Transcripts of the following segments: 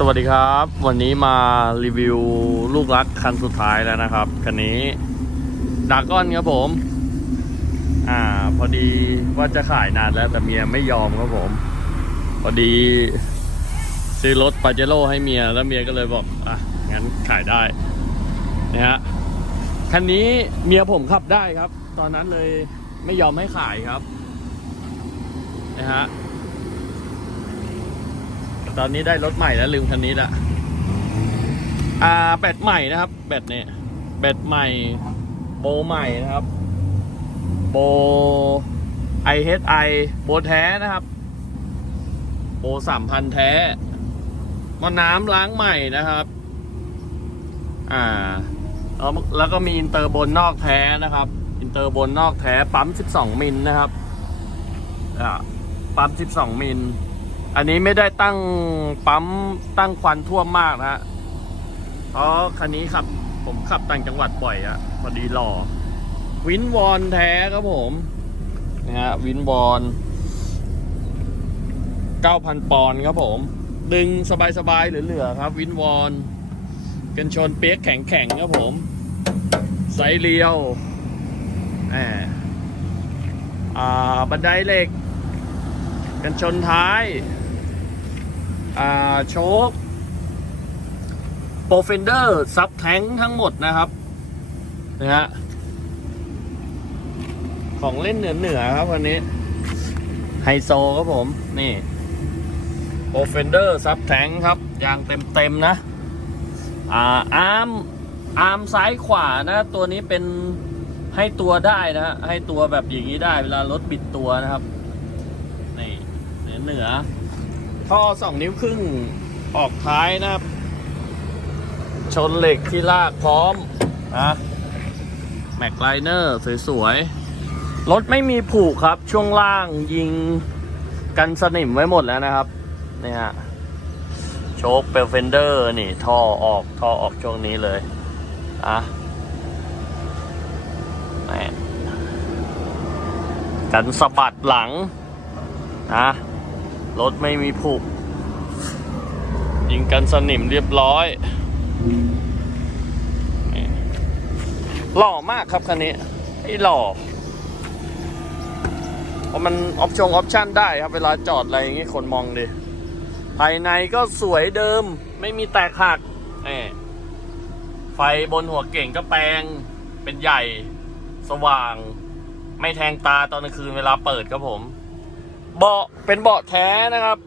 สวัสดีครับ วันนี้มารีวิวลูกรักคันสุดท้ายแล้วนะครับคันนี้ดากอนครับผม อ่า พอดีว่าจะขายนานแล้วแต่เมียไม่ยอมครับผม พอดี ซื้อรถปาเจโร่ให้เมียแล้วเมียก็เลยบอกอะงั้นขายได้นะฮะคันนี้เมียผมขับได้ครับ ตอนนั้นเลยไม่ยอมให้ขายครับนะฮะ ตอนนี้ได้รถใหม่แล้วลืมคันนี้ละอ่าแบตใหม่นะครับ แบตเนี่ยแบตใหม่ โบใหม่นะครับ โบ IHI โบแท้นะครับ โบสามพันแท้ม้อน้ำล้างใหม่นะครับ อ่าแล้วแล้วก็มีอินเตอร์บนนอกแท้นะครับ อินเตอร์บนนอกแท้ปั๊ม 12 มิลนะครับ อ่าปั๊ม 12 มิล อันนี้ไม่ได้ตั้งปั๊มตั้งควันท่วมมากนะฮะเพราะคันนี้ขับ ผมขับต่างจังหวัดบ่อยอะพอดีหล่อวินวอนแท้ครับผมนะฮะวินวอน9,000 ปอนด์ครับผม ดึงสบายๆเหลือๆครับ วินวอนกันชนเปียกแข็งๆครับผมไซส์เรียวแหมอ่าบันไดเหล็ก กันชนท้าย โชคโปรเฟนเดอร์ซับแทงทั้งหมดนะครับนะฮะของเล่นเหนือเหนือครับวันนี้ไฮโซครับผม นี่โปรเฟนเดอร์ซับแทงครับยางเต็มเต็มนะอ่าอาร์มอาร์มซ้ายขวานะ ตัวนี้เป็นให้ตัวได้นะฮะให้ตัวแบบอย่างนี้ได้เวลารถบิดตัวนะครับ นี่เหนือเหนือ ท่อสองนิ้วครึ่งออกท้ายนะครับ ชนเหล็กที่ลากพร้อมนะแม็กไลเนอร์สวยๆ รถไม่มีผูกครับ ช่วงล่างยิงกันสนิมไว้หมดแล้วนะครับนี่ฮะโชคเปลเฟนเดอร์นี่ ท่อออกท่อออกช่วงนี้เลยอะแหมกันสะบัดหลังนะ รถไม่มีผุยิงกันสนิมเรียบร้อย หล่อมากครับคันนี้ไอ้หล่อเพราะมันออปชงออปชั่นได้ครับ เวลาจอดอะไรอย่างงี้คนมองดิ ภายในก็สวยเดิม ไม่มีแตกหักนี่ไฟบนหัวเก่งก็แปลง เป็นใหญ่ สว่าง ไม่แทงตาตอนกลางคืนเวลาเปิดครับผม เบาะเป็นเบาะแท้นะครับ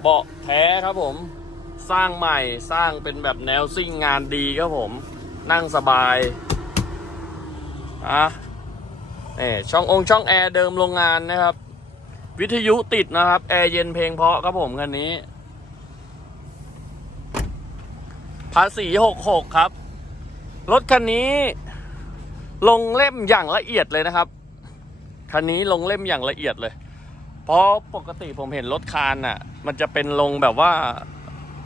เบาะแท้ครับผม สร้างใหม่สร้างเป็นแบบแนวซิ่งงานดีครับผม นั่งสบายอะนี่ช่ององช่องแอร์เดิมโรงงานนะครับ วิทยุติดนะครับ แอร์เย็นเพลงเพาะครับผมคันนี้ ภาษีหกหกครับ รถคันนี้ลงเล่มอย่างละเอียดเลยนะครับ คันนี้ลงเล่มอย่างละเอียดเลย เพราะปกติผมเห็นรถคานอะ มันจะเป็นลงแบบว่า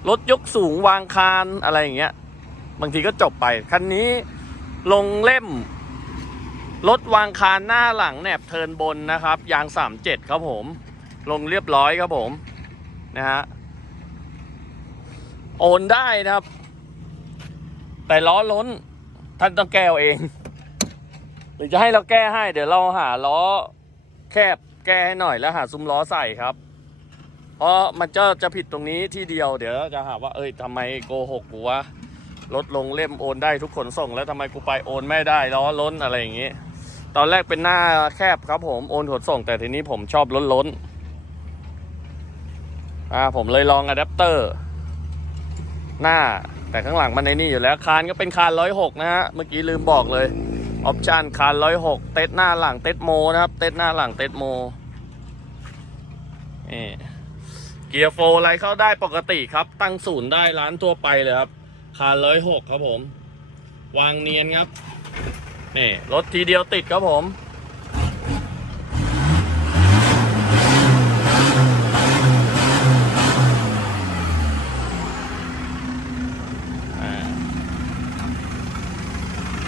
รถยกสูงวางคานอะไรอย่างเงี้ย บางทีก็จบไป คันนี้ลงเล่ม รถวางคานหน้าหลังแหนบเทินบนนะครับ ยาง37ครับผม ลงเรียบร้อยครับผมนะฮะโอนได้นะครับ แต่ล้อล้นท่านต้องแก้เอาเอง รือจะให้เราแก้ให้ เดี๋ยวเราหาล้อแคบแก้ให้หน่อยแล้วหาซุ้มล้อใส่ครับ เพราะมันจะจะผิดตรงนี้ที่เดียวเดี๋ยวจะหาว่าเอ้ยทำไมโกหกกูวะรถลงเล่มโอนได้ทุกขนส่ง แล้วทำไมกูไปโอนไม่ได้ล้อล้นอะไรอย่างงี้ ตอนแรกเป็นหน้าแคบครับผมโอนขนส่ง แต่ทีนี้ผมชอบล้นล้นอ่าผมเลยลองอะแดปเตอร์ หน้าแต่ข้างหลังมันในนี่อยู่แล้วคานก็เป็นคานร้อยหกนะฮะเมื่อกี้ลืมบอกเลย ออปชันคานร้อยหกเต็ดหน้าหลังเต็ดโมนะครับ เต็ดหน้าหลังเต็ดโมนี่เกียร์โฟร์อะไรเข้าได้ปกติครับ ตั้งศูนย์ได้ร้านทั่วไปเลยครับ คานร้อยหกครับผม วางเนียนครับนี่รถทีเดียวติดครับผม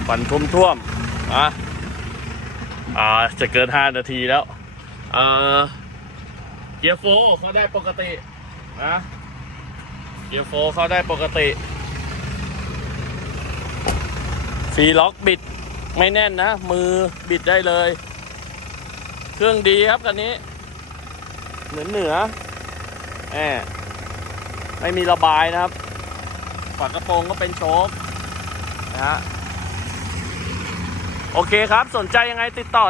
ฝันท่วมท่วม อะอ่าจะเกิน5นาทีแล้วเอ่อเกียร์โฟร์เขาได้ปกตินะเกียร์โฟร์เขาได้ปกติฟรีล็อกบิดไม่แน่นนะ มือบิดได้เลย เครื่องดีครับคันนี้ เหนือเหนือแหมไม่มีระบายนะครับฝากระโปรงก็เป็นโชคนะฮะ โอเคครับ สนใจยังไงติดต่อ